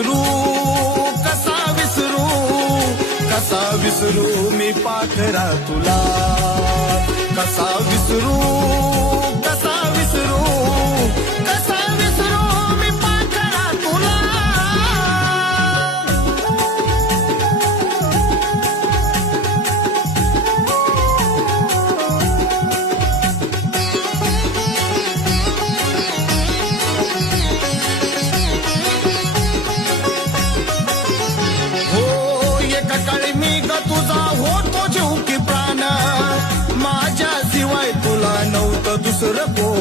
विसरू कसा विसरू कसा विसरू मी पाखरा तुला कसा विसरू कसा विसरू कसा विसरू मी पाखरा तुला सकाळी मी ग तुझा होतो जीव की प्राण माझ्या शिवाय तुला नव्हतं दुसरं कोण